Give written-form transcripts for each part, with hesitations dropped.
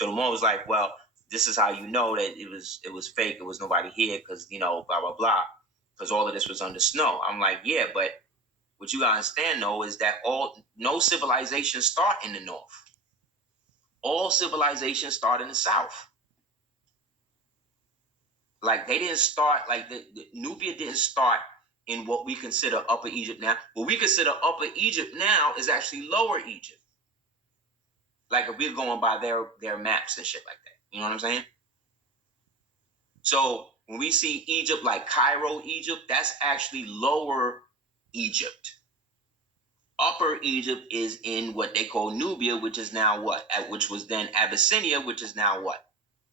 So the Moor was like, well, this is how you know that it was fake. It was nobody here because, blah, blah, blah. Because all of this was under snow. I'm like, yeah, but what you gotta understand though is that no civilizations start in the north. All civilizations start in the south. Like they didn't start, like the Nubia didn't start in what we consider Upper Egypt now. What we consider Upper Egypt now is actually Lower Egypt. Like if we're going by their maps and shit like that. You know what I'm saying? So when we see Egypt like Cairo, Egypt, that's actually Lower Egypt. Upper Egypt is in what they call Nubia, which is now what? Which was then Abyssinia, which is now what?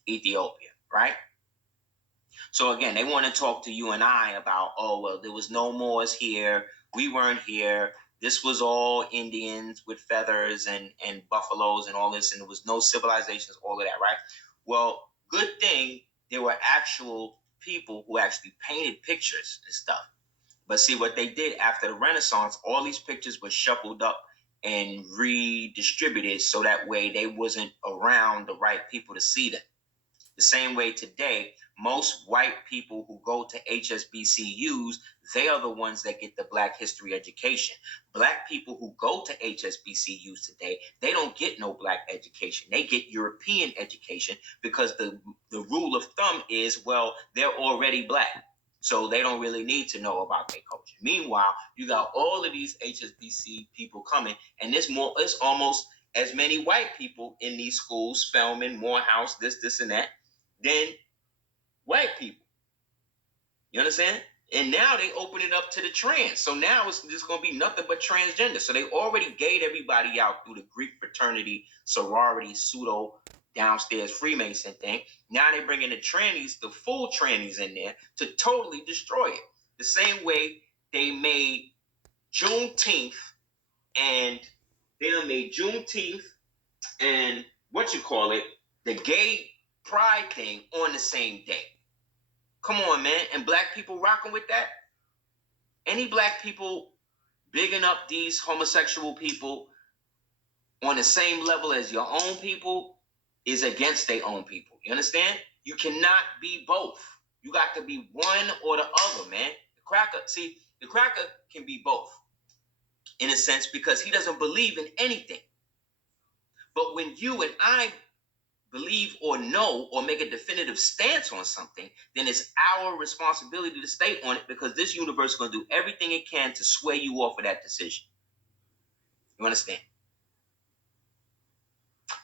Ethiopia, right? So again, they want to talk to you and I about, oh, well, there was no Moors here. We weren't here. This was all Indians with feathers and buffaloes and all this, and there was no civilizations, all of that, right? Well, good thing there were actual people who actually painted pictures and stuff. But see, what they did after the Renaissance, all these pictures were shuffled up and redistributed so that way they wasn't around the right people to see them. The same way today, most white people who go to HSBCUs, they are the ones that get the Black history education. Black people who go to HSBCUs today, they don't get no Black education. They get European education because the rule of thumb is, well, they're already Black. So they don't really need to know about their culture. Meanwhile, you got all of these HSBC people coming, and it's almost as many white people in these schools, Spelman, Morehouse, this, and that, than white people. You understand? And now they open it up to the trans. So now it's just going to be nothing but transgender. So they already gave everybody out through the Greek fraternity, sorority, pseudo, downstairs Freemason thing. Now they're bringing the trannies, the full trannies in there to totally destroy it. The same way they made Juneteenth and the gay pride thing on the same day. Come on, man. And Black people rocking with that? Any Black people bigging up these homosexual people on the same level as your own people is against their own people. You understand? You cannot be both. You got to be one or the other, man. The cracker can be both in a sense because he doesn't believe in anything. But when you and I believe or know or make a definitive stance on something, then it's our responsibility to stay on it because this universe is going to do everything it can to sway you off of that decision. You understand?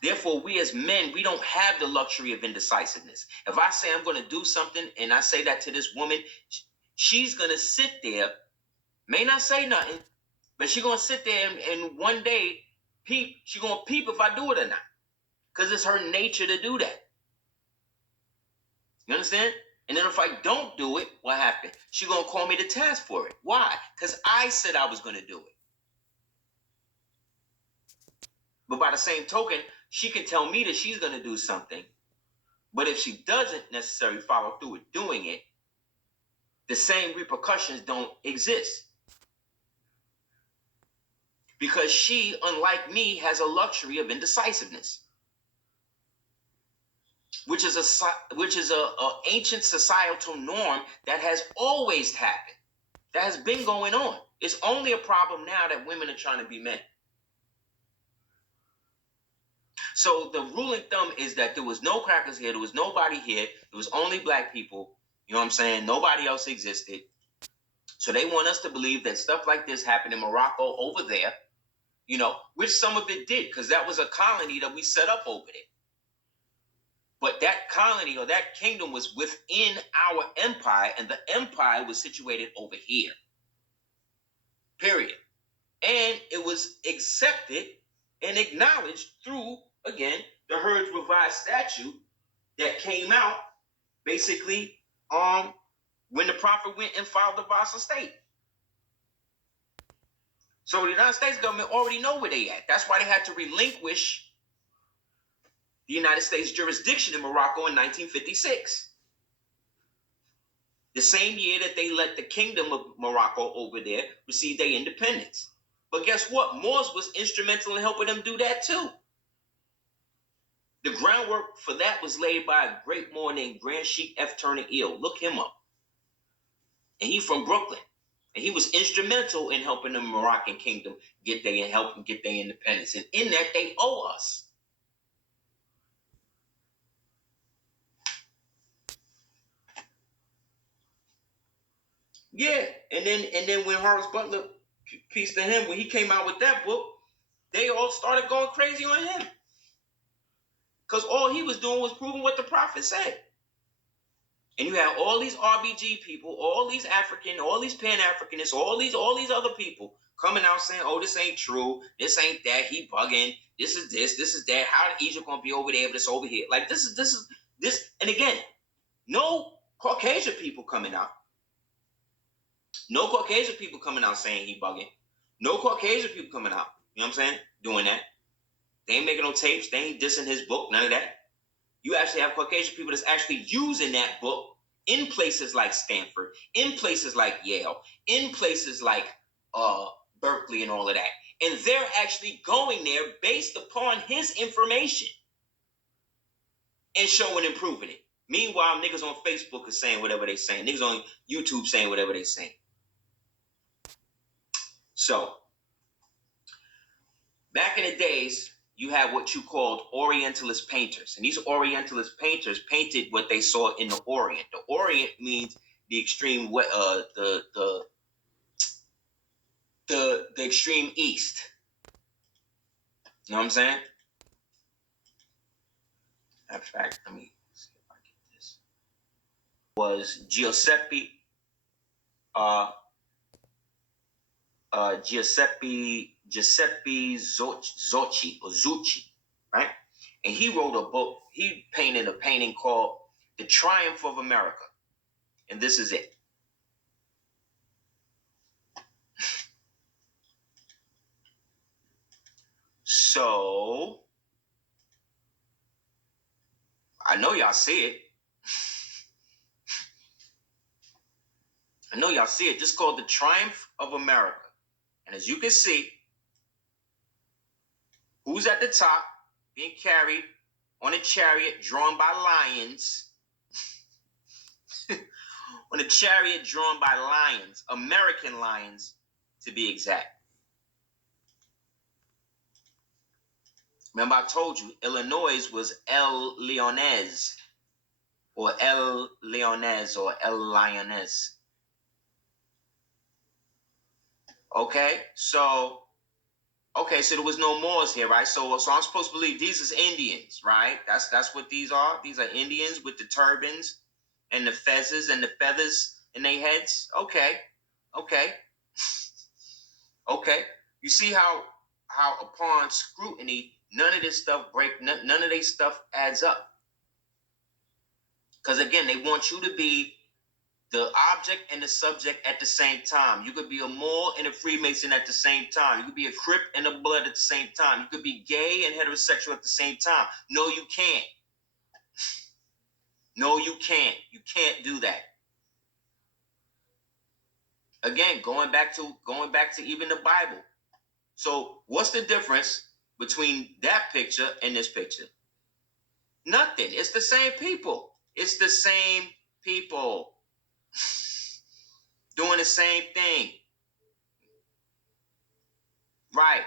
Therefore, we as men, we don't have the luxury of indecisiveness. If I say I'm going to do something and I say that to this woman, she's going to sit there, may not say nothing, but she's going to sit there and one day peep. She's going to peep if I do it or not. Because it's her nature to do that. You understand? And then if I don't do it, what happened? She's going to call me to task for it. Why? Because I said I was going to do it. But by the same token, she can tell me that she's going to do something. But if she doesn't necessarily follow through with doing it, the same repercussions don't exist. Because she, unlike me, has a luxury of indecisiveness. Which is a ancient societal norm that has always happened, that has been going on. It's only a problem now that women are trying to be men. So the ruling thumb is that there was no crackers here, there was nobody here, it was only Black people. You know what I'm saying? Nobody else existed. So they want us to believe that stuff like this happened in Morocco over there, which some of it did, because that was a colony that we set up over there. But that colony or that kingdom was within our empire, and the empire was situated over here. Period. And it was accepted and acknowledged through, again, the Heard's Revised Statute that came out basically when the Prophet went and filed the Vasa State. So the United States government already know where they at. That's why they had to relinquish the United States jurisdiction in Morocco in 1956. The same year that they let the Kingdom of Morocco over there receive their independence. But guess what? Moors was instrumental in helping them do that too. The groundwork for that was laid by a great Moor named Grand Sheikh F. Turner Eel. Look him up. And he from Brooklyn. And he was instrumental in helping the Moroccan kingdom get their independence. And in that, they owe us. Yeah. And then when Horace Butler, peace to him, when he came out with that book, they all started going crazy on him. Because all he was doing was proving what the prophet said. And you have all these RBG people, all these African, all these Pan-Africanists, all these other people coming out saying, oh, this ain't true, this ain't that, he bugging, this is that, how is Egypt gonna be over there if it's over here? Like this is, and again, no Caucasian people coming out. No Caucasian people coming out saying he bugging. No Caucasian people coming out, you know what I'm saying, doing that. They ain't making no tapes, they ain't dissing his book, none of that. You actually have Caucasian people that's actually using that book in places like Stanford, in places like Yale, in places like Berkeley and all of that. And they're actually going there based upon his information and showing and proving it. Meanwhile, niggas on Facebook are saying whatever they saying. Niggas on YouTube saying whatever they saying. So, back in the days, you had what you called Orientalist painters. And these Orientalist painters painted what they saw in the Orient. The Orient means the extreme, the extreme East. You know what I'm saying? In fact, let me see if I get this. Was Giuseppe Zucchi, right? And he wrote a book. He painted a painting called "The Triumph of America," and this is it. So I know y'all see it. I know y'all see it. This is called "The Triumph of America," and as you can see, who's at the top being carried on a chariot drawn by lions? On a chariot drawn by lions, American lions to be exact. Remember I told you, Illinois was El Leonese, or El Leonese, or El Lioness. Okay, so there was no Moors here, right? So I'm supposed to believe these is Indians, right? That's what these are. These are Indians with the turbans and the fezzes and the feathers in their heads. Okay. You see how upon scrutiny, none of this stuff none of this stuff adds up. Because again, they want you to be the object and the subject at the same time. You could be a Moor and a Freemason at the same time. You could be a Crip and a Blood at the same time. You could be gay and heterosexual at the same time. No, you can't. No, you can't. You can't do that. Again, going back to even the Bible. So what's the difference between that picture and this picture? Nothing. It's the same people. It's the same people doing the same thing. Right.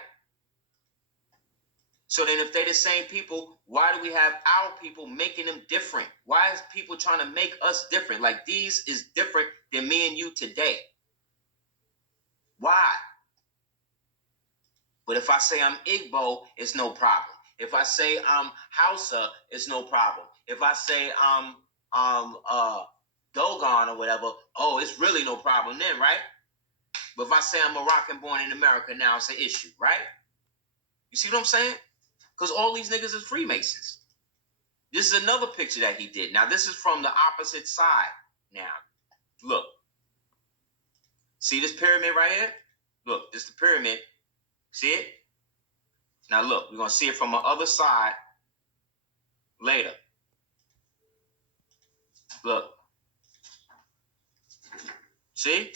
So then if they're the same people, why do we have our people making them different? Why is people trying to make us different? Like these is different than me and you today. Why? But if I say I'm Igbo, it's no problem. If I say I'm Hausa, it's no problem. If I say I'm Dogon or whatever, oh, it's really no problem then, right? But if I say I'm Moroccan born in America, now it's an issue, right? You see what I'm saying? Because all these niggas is Freemasons. This is another picture that he did. Now, this is from the opposite side. Now, look. See this pyramid right here? Look, this is the pyramid. See it? Now, look. We're going to see it from the other side later. Look. See?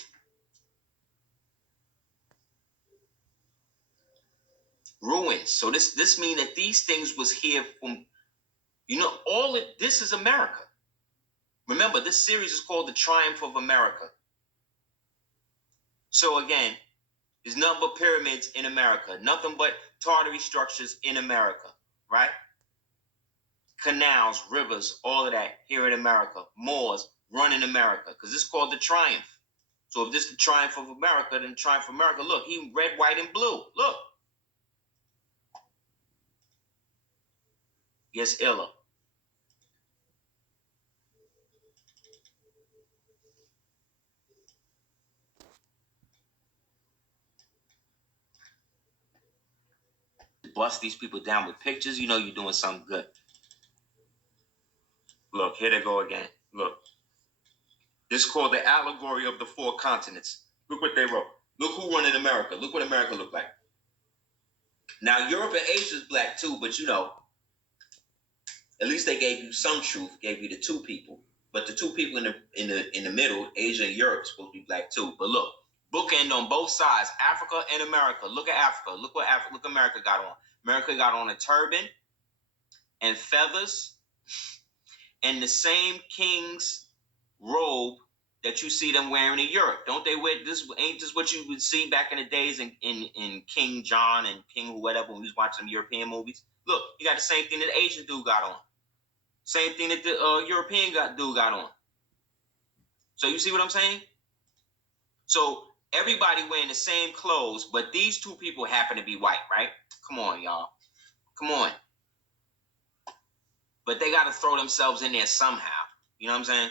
Ruins. So this means that these things was here from All of this is America. Remember, this series is called The Triumph of America. So again, there's nothing but pyramids in America, nothing but Tartary structures in America, right? Canals, rivers, all of that here in America. Moors run in America because it's called The Triumph. So if this is the triumph of America, then the triumph of America, look, he red, white, and blue. Look. Gets iller. Bust these people down with pictures, you're doing something good. Look, here they go again. Look. This is called the allegory of the four continents. Look what they wrote. Look who run in America. Look what America looked like. Now, Europe and Asia is black too, but at least they gave you some truth, gave you the two people. But the two people in the middle, Asia and Europe, supposed to be black too. But look, bookend on both sides, Africa and America. Look at Africa. Look what America got on. America got on a turban and feathers and the same king's robe that you see them wearing in Europe. Don't they wear this? Ain't this what you would see back in the days in King John and King whatever when we was watching European movies? Look, you got the same thing that the Asian dude got on. Same thing that the European dude got on. So you see what I'm saying? So everybody wearing the same clothes, but these two people happen to be white, right? Come on, y'all. Come on. But they got to throw themselves in there somehow. You know what I'm saying?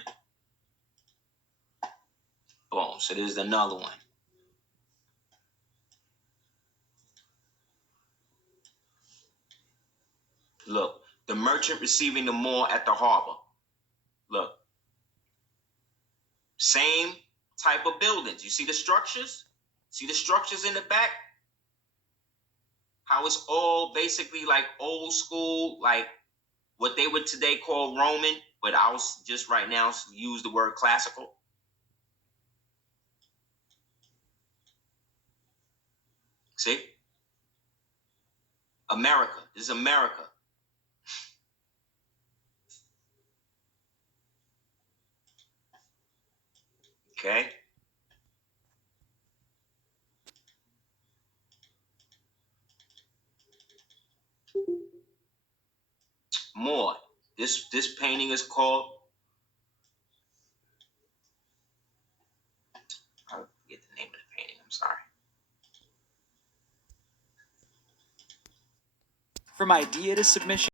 Boom. So there's another one. Look, the merchant receiving the Moor at the harbor. Look. Same type of buildings. You see the structures? See the structures in the back? How it's all basically like old school, like what they would today call Roman, but I'll just right now use the word classical. See? America. This is America. Okay? More. This painting is called, I forget the name of the painting, I'm sorry. From idea to submission.